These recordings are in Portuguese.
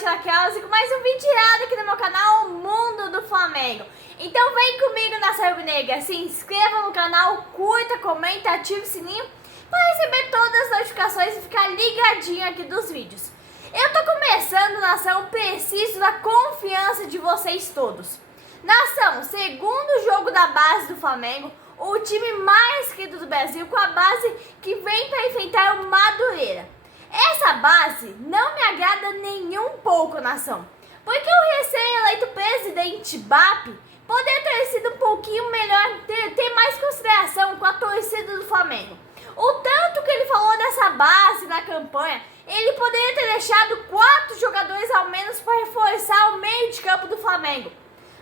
Angela Krause com mais um vídeo tirado aqui no meu canal, O Mundo do Flamengo. Então vem comigo, nação rubro-negra, se inscreva no canal, curta, comenta, ative o sininho para receber todas as notificações e ficar ligadinho aqui dos vídeos. Eu tô começando, nação, preciso da confiança de vocês todos. Nação, segundo jogo da base do Flamengo, o time mais querido do Brasil, com a base que vem para enfrentar o Madureira. Essa base não me agrada nem um pouco, nação, porque o recém-eleito presidente BAP poderia ter sido um pouquinho melhor, ter mais consideração com a torcida do Flamengo. O tanto que ele falou dessa base na campanha, ele poderia ter deixado 4 jogadores ao menos para reforçar o meio de campo do Flamengo: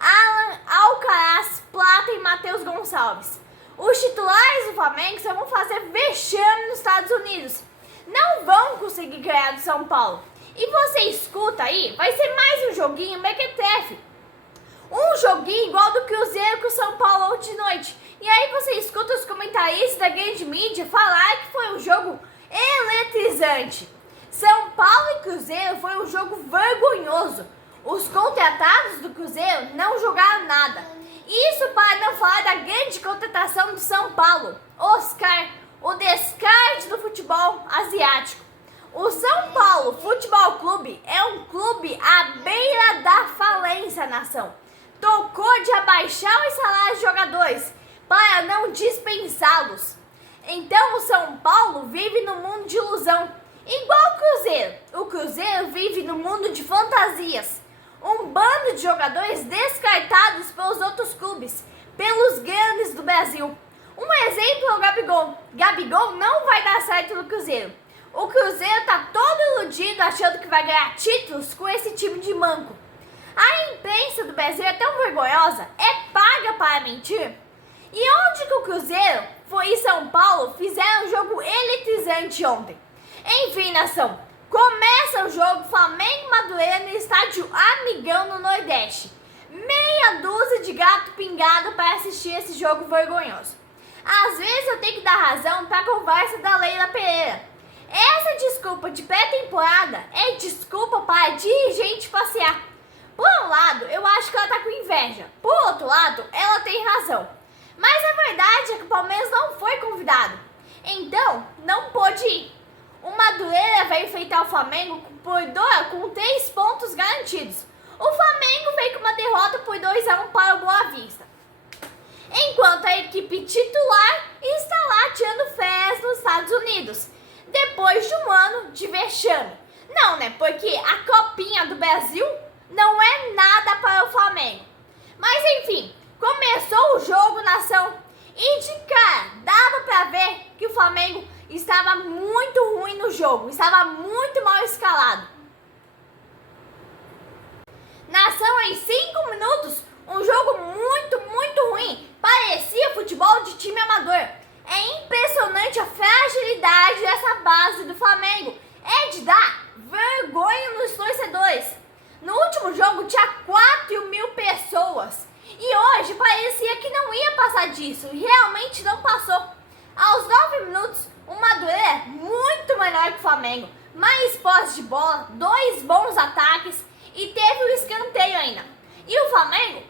Alan, Alcaraz, Plata e Matheus Gonçalves. Os titulares do Flamengo só vão fazer vexame nos Estados Unidos. Não vão conseguir ganhar do São Paulo. E você escuta aí, vai ser mais um joguinho mequetrefe. Um joguinho igual do Cruzeiro com o São Paulo ontem de noite. E aí você escuta os comentaristas da grande mídia falar que foi um jogo eletrizante. São Paulo e Cruzeiro foi um jogo vergonhoso. Os contratados do Cruzeiro não jogaram nada. Isso para não falar da grande contratação do São Paulo, Oscar, o descarte do futebol asiático. O São Paulo Futebol Clube é um clube à beira da falência, nação. Tocou de abaixar os salários de jogadores para não dispensá-los. Então o São Paulo vive no mundo de ilusão, igual o Cruzeiro. O Cruzeiro vive no mundo de fantasias. Um bando de jogadores descartados pelos outros clubes, pelos grandes do Brasil. Um exemplo é o Gabigol. Gabigol não vai dar certo no Cruzeiro. O Cruzeiro tá todo iludido achando que vai ganhar títulos com esse time de manco. A imprensa do Brasil é tão vergonhosa, é paga para mentir. E onde que o Cruzeiro e São Paulo fizeram um jogo eletrizante ontem? Enfim, nação, começa o jogo Flamengo e Madureira no estádio Amigão no Nordeste. Meia dúzia de gato pingado para assistir esse jogo vergonhoso. Às vezes eu tenho que dar razão para a conversa da Leila Pereira. Essa desculpa de pré-temporada é desculpa para dirigente passear. Por um lado, eu acho que ela tá com inveja. Por outro lado, ela tem razão. Mas a verdade é que o Palmeiras não foi convidado. Então, não pôde ir. O Madureira vai enfrentar o Flamengo com 3 pontos garantidos. O Flamengo veio com uma derrota por 2-1 para o Boa Vista. Enquanto a equipe titular está lá tirando férias nos Estados Unidos, depois de um ano de vexame. Não, né? Porque a Copinha do Brasil não é nada para o Flamengo. Mas enfim, começou o jogo, nação, e de cara dava para ver que o Flamengo estava muito ruim no jogo, estava muito mal escalado. Nação, em 5 minutos, um jogo muito ruim. Parecia futebol de time amador. É impressionante a fragilidade dessa base do Flamengo. É de dar vergonha nos torcedores. No último jogo tinha 4 mil pessoas. E hoje parecia que não ia passar disso. E realmente não passou. Aos 9 minutos, o Madureira muito melhor que o Flamengo. Mais posse de bola, 2 bons ataques e teve o escanteio ainda. E o Flamengo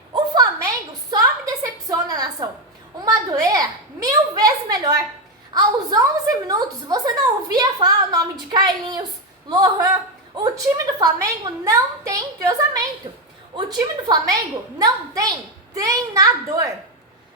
só me decepciona, nação. O Madureira, 1000 vezes melhor. Aos 11 minutos, você não ouvia falar o nome de Carlinhos, Lohan. O time do Flamengo não tem entrosamento. O time do Flamengo não tem treinador.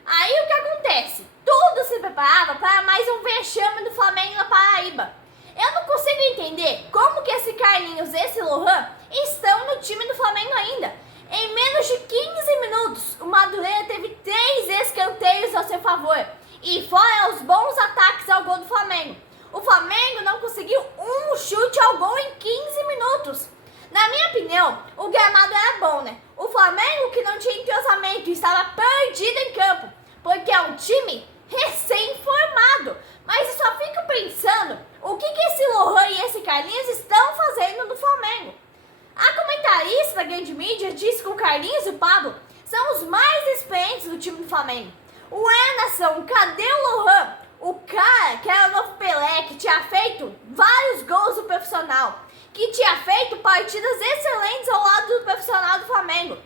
Aí o que acontece? Tudo se preparava para mais um vexame do Flamengo na Paraíba. Eu não consigo entender como que esse Carlinhos e esse Lohan estão no time do Flamengo ainda. Em menos de 15 minutos, o Madureira teve 3 escanteios a seu favor. E fora os bons ataques ao gol do Flamengo. O Flamengo não conseguiu um chute ao gol em 15 minutos. Na minha opinião, o gramado era bom, né? O Flamengo, que não tinha entrosamento, estava perdido em campo. Porque é um time recém-formado. Mas eu só fico pensando, o que esse Lohan e esse Carlinhos estão fazendo no Flamengo? A comentarista da grande mídia diz que o Carlinhos e o Pablo são os mais experientes do time do Flamengo. Nação, cadê o Lohan? O cara que era o novo Pelé, que tinha feito vários gols no profissional, que tinha feito partidas excelentes ao lado do profissional do Flamengo.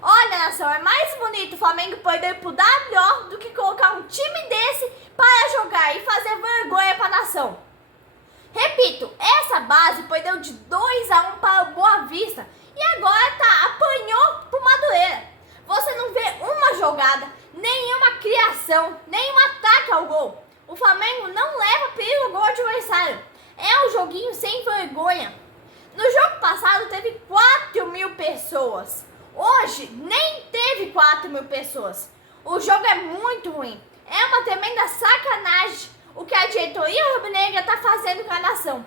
Olha, nação, é mais bonito o Flamengo perder pro WO do que colocar um time desse para jogar e fazer vergonha para a nação. Repito, essa base perdeu de 2-1 para o Boa Vista e agora apanhou pro Madureira. Você não vê uma jogada, nenhuma criação, nenhum ataque ao gol. O Flamengo não leva perigo ao gol adversário. É um joguinho sem vergonha. No jogo passado teve 4.000 pessoas. Hoje nem teve 4.000 pessoas. O jogo é muito ruim. É uma tremenda sacanagem o que a diretoria rubro-negra está fazendo com a nação.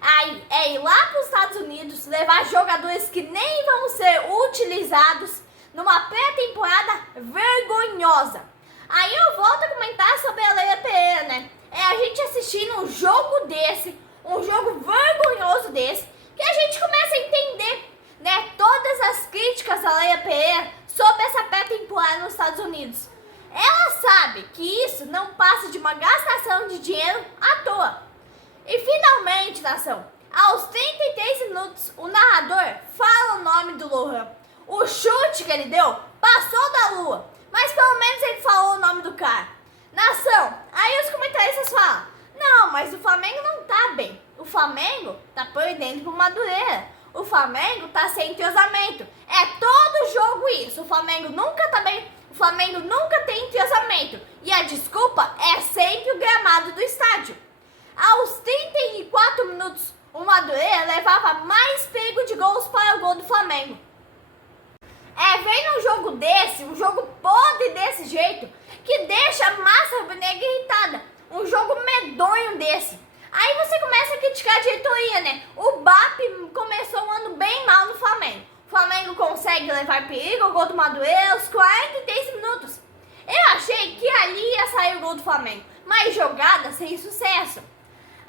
Aí é ir lá para os Estados Unidos, levar jogadores que nem vão ser utilizados numa pré-temporada vergonhosa. Aí eu volto a comentar sobre a Leila Pereira, né? É a gente assistindo um jogo desse, um jogo vergonhoso desse, que a gente começa a entender, né, todas as críticas da Leila Pereira sobre essa pré-temporada nos Estados Unidos. Ela sabe que isso não passa de uma gastação de dinheiro à toa. E finalmente, nação, aos 33 minutos, o narrador fala o nome do Lohan. O chute que ele deu passou da lua, mas pelo menos ele falou o nome do cara. Nação, aí os comentaristas falam, não, mas o Flamengo não tá bem. O Flamengo tá perdendo pro Madureira. O Flamengo tá sem entrosamento. É todo jogo isso. O Flamengo nunca tá bem. O Flamengo nunca tem entrosamento. E a desculpa é sempre o gramado do estádio. Aos 34 minutos, o Madureira levava mais perigo de gols para o gol do Flamengo. É ver um jogo desse, um jogo podre desse jeito, que deixa a massa rubro-negra irritada. Um jogo medonho desse. Aí você começa a criticar a diretoria, né? O BAP começou um ano bem mal no Flamengo. O Flamengo consegue levar perigo ao gol do Madureira aos 43 minutos. Eu achei que ali ia sair o gol do Flamengo, mas jogada sem sucesso.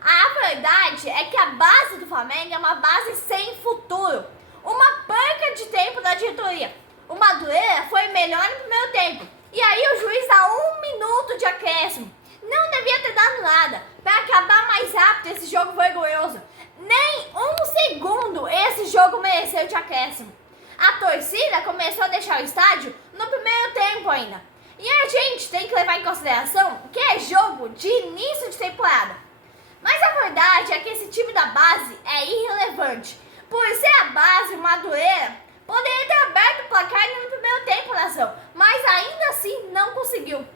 A verdade é que a base do Flamengo é uma base sem futuro. Uma perca de tempo da diretoria. O Madureira foi melhor no primeiro tempo. E aí o juiz dá 1 minuto de acréscimo. Não devia ter dado nada para acabar mais rápido esse jogo vergonhoso. Nem 1 segundo esse jogo mereceu de acréscimo. A torcida começou a deixar o estádio no primeiro tempo ainda. E a gente tem que levar em consideração que é jogo de início de temporada. Mas a verdade é que esse time da base é irrelevante. Por ser a base, o Madureira poderia ter aberto o placar no primeiro tempo, nação, mas ainda assim não conseguiu.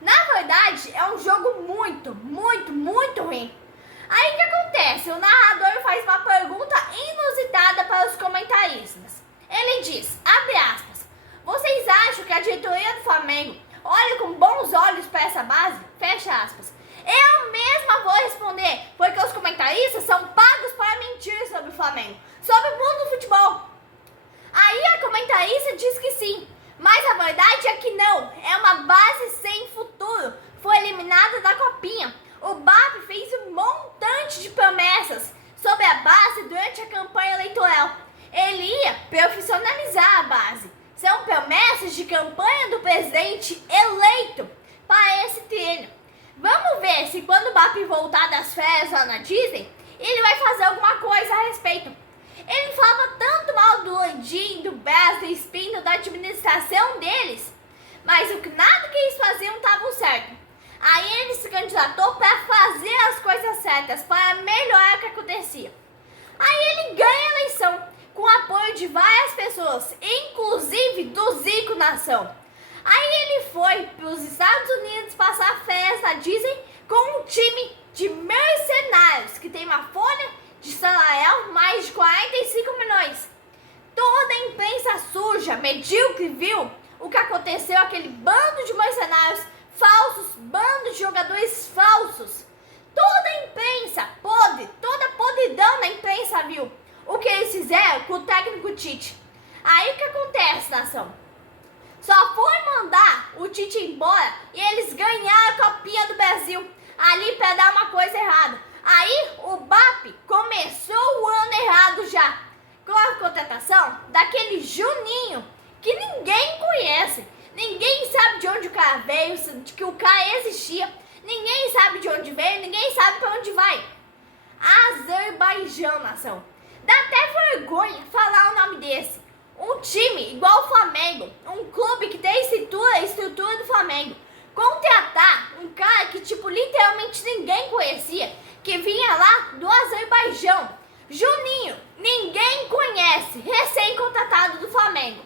Na verdade, é um jogo muito ruim. Aí o que acontece? O narrador faz uma pergunta inusitada para os comentaristas. Ele diz, abre aspas, vocês acham que a diretoria do Flamengo olha com bons olhos para essa base? Fecha aspas. Eu mesma vou responder, porque os comentaristas são pagos para mentir sobre o Flamengo, sobre o mundo do futebol. Aí a comentarista diz que sim, mas a verdade é que não, é uma base sem futuro, foi eliminada da Copinha. O BAP fez um montante de promessas sobre a base durante a campanha eleitoral. Ele ia profissionalizar a base. São promessas de campanha do presidente eleito para esse treino. Vamos ver se quando o BAP voltar das férias lá na Disney, ele vai fazer alguma coisa a respeito. Ele falava tanto mal do Landim, do Braz, do Espíndola, da administração deles, mas o que nada que eles faziam estava certo. Aí ele se candidatou para fazer as coisas certas, para melhorar o que acontecia. Aí ele ganha a eleição, com o apoio de várias pessoas, inclusive do Zico Nação. Aí ele foi para os Estados Unidos passar férias na Disney com um time de mercenários, que tem uma folha de salário mais de 45 milhões. Toda a imprensa suja, medíocre, viu o que aconteceu, aquele bando de mercenários falsos, bando de jogadores falsos. Toda a imprensa podre, toda a podridão da imprensa viu o que eles fizeram com o técnico Tite. Aí o que acontece, nação? Só foi mandar o Tite embora e eles ganharam a Copinha do Brasil ali para dar uma coisa errada. Aí o BAP começou o ano errado já, com a contratação daquele Juninho, que ninguém conhece. Ninguém sabe de onde o cara veio, de que o cara existia. Ninguém sabe de onde veio, ninguém sabe para onde vai. Azerbaijão. Azerbaijão, nação. Dá até vergonha falar o nome desse. Um time igual o Flamengo, um clube que tem a estrutura do Flamengo, contratar um cara que, literalmente ninguém conhecia, que vinha lá do Azerbaijão. Juninho, ninguém conhece, recém-contratado do Flamengo.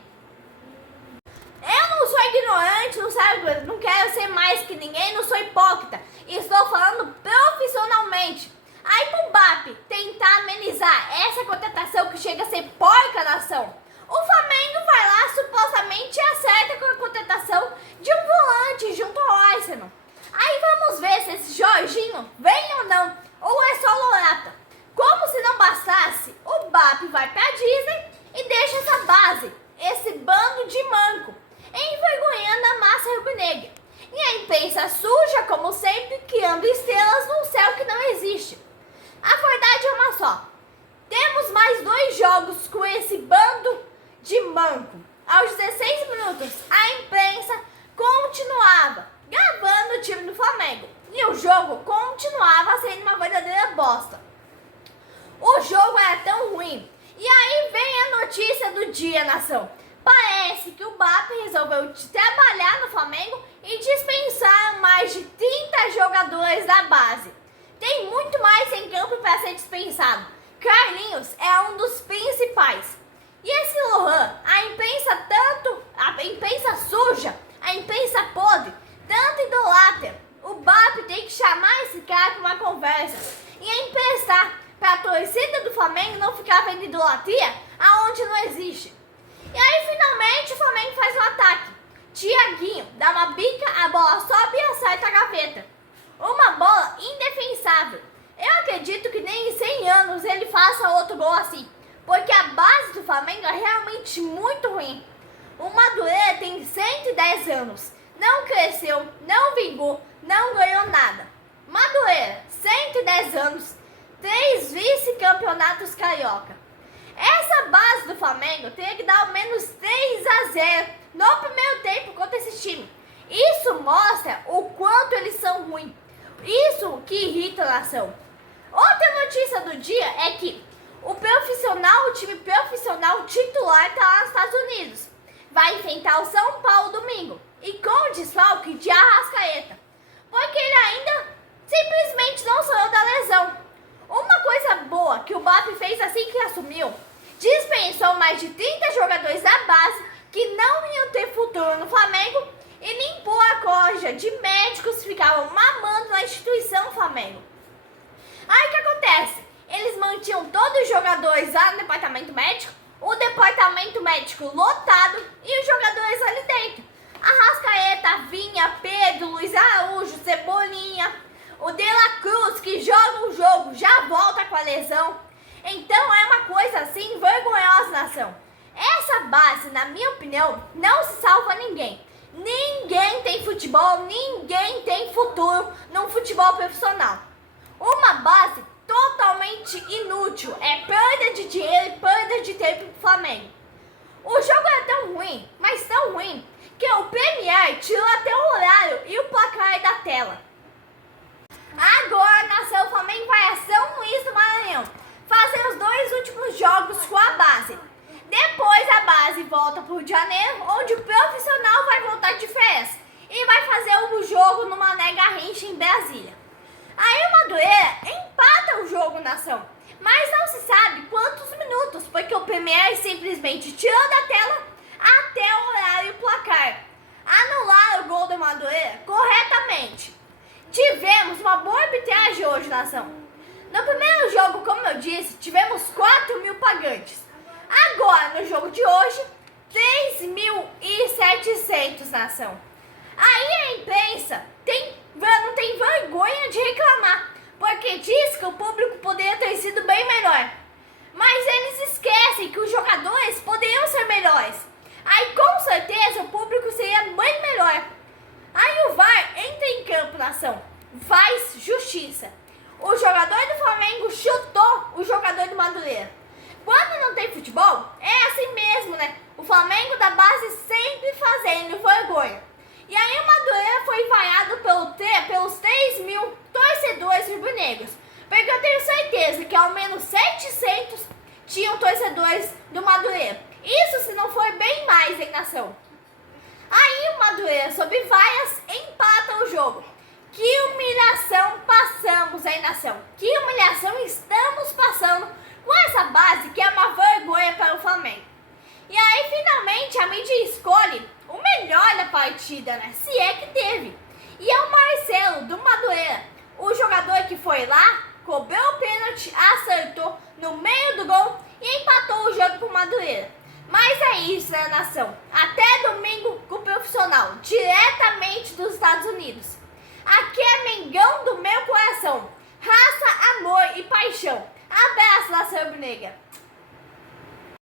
Eu não sou ignorante, não quero ser mais que ninguém, não sou hipócrita. Estou falando profissionalmente. Aí pro BAP tentar amenizar essa contratação que chega a ser porca, nação, o Flamengo vai lá, supostamente acerta com a contratação de um volante junto ao Arsenal. Aí vamos ver se esse Jorginho vem ou não, ou é só lorata. Como se não bastasse, o BAP vai pra Disney e deixa essa base, esse bando de manco, envergonhando a massa rubro-negra. E a imprensa suja, como sempre, criando estrelas num céu que não existe. A verdade é uma só. Temos mais 2 jogos com esse bando de manco. Aos 16 minutos, a imprensa continuava gravando o time do Flamengo. E o jogo continuava sendo uma verdadeira bosta. O jogo era tão ruim. E aí vem a notícia do dia, nação. Parece que o BAP resolveu trabalhar no Flamengo e dispensar mais de 30 jogadores da base. Tem muito mais em campo para ser dispensado. Carlinhos é um dos principais. E esse Lohan, a imprensa suja, a imprensa podre, tanto idolatra. O BAP tem que chamar esse cara para uma conversa e emprestar para a torcida do Flamengo não ficar vendo idolatria aonde não existe. E aí finalmente o Flamengo faz um ataque. Thiaguinho dá uma bica, a bola sobe e acerta a gaveta. Uma bola indefensável. Eu acredito que nem em 100 anos ele faça outro gol assim, porque a base do Flamengo é realmente muito ruim. O Madureira tem 110 anos, não cresceu, não vingou, não ganhou nada. Madureira, 110 anos, 3 vice-campeonatos carioca. Essa base do Flamengo teria que dar ao menos 3-0 no primeiro tempo contra esse time. Isso mostra o quanto eles são ruins. Isso que irrita a nação. Outra notícia do dia é que o time profissional titular está lá nos Estados Unidos. Vai enfrentar o São Paulo domingo. E com o desfalque de Arrascaeta. Porque ele ainda simplesmente não saiu da lesão. Uma coisa boa que o BAP fez assim que assumiu, dispensou mais de 30 jogadores da base que não iam ter futuro no Flamengo e limpou a coja de médicos que ficavam mamando na instituição Flamengo. Aí o que acontece? Eles mantinham todos os jogadores lá no departamento médico, o departamento médico lotado e os jogadores ali dentro. Arrascaeta, Vinha, Pedro, Luiz Araújo, Cebolinha, o De La Cruz, que joga um jogo, já volta com a lesão. Então é uma coisa assim vergonhosa, nação. Essa base, na minha opinião, não se salva ninguém. Ninguém tem futebol, ninguém tem futuro num futebol profissional. Uma base totalmente inútil, é perda de dinheiro e perda de tempo pro Flamengo. O jogo era tão ruim, mas tão ruim, que o Premier tirou até o horário e o placar da tela. Agora, nação, o Flamengo vai a São Luís do Maranhão fazer os 2 últimos jogos com a base. Depois a base volta para o Rio de Janeiro, onde o profissional vai voltar de férias e vai fazer o jogo no Mané Garrincha em Brasília. Aí o Madureira empata o jogo, nação, mas não se sabe quantos minutos, porque o Premier simplesmente tirou da tela até o horário e o placar. Anularam o gol do Madureira corretamente. Tivemos uma boa arbitragem hoje, nação. No primeiro jogo, como eu disse, tivemos 4.000 pagantes. Agora, no jogo de hoje, 3.700, nação. Aí a imprensa não tem vergonha de reclamar, porque diz que o público poderia ter sido bem melhor. Mas eles esquecem que os jogadores poderiam ser melhores. Aí com certeza o público seria bem melhor. Aí o VAR entra em campo, nação, faz justiça. O jogador do Flamengo chutou o jogador do Madureira. Quando não tem futebol, é assim mesmo, né? O Flamengo da base sempre fazendo vergonha. E aí o Madureira foi vaiado pelos 3.000 torcedores rubro-negros. Porque eu tenho certeza certeza que ao menos 700 tinham torcedores do Madureira. Isso se não for bem mais, hein, nação? Aí o Madureira, sob vaias, empata o jogo. Que humilhação passamos, hein, nação? Que humilhação estamos passando com essa base que é uma vergonha para o Flamengo. E aí, finalmente, a mídia escolhe o melhor da partida, né? Se é que teve. E é o Marcelo, do Madureira. O jogador que foi lá, cobrou o pênalti, acertou no meio do gol e empatou o jogo pro Madureira. Mas é isso, né, nação? Até domingo com o profissional, diretamente dos Estados Unidos. Aqui é Mengão do meu coração. Raça, amor e paixão. Abraço, nação rubro-negra.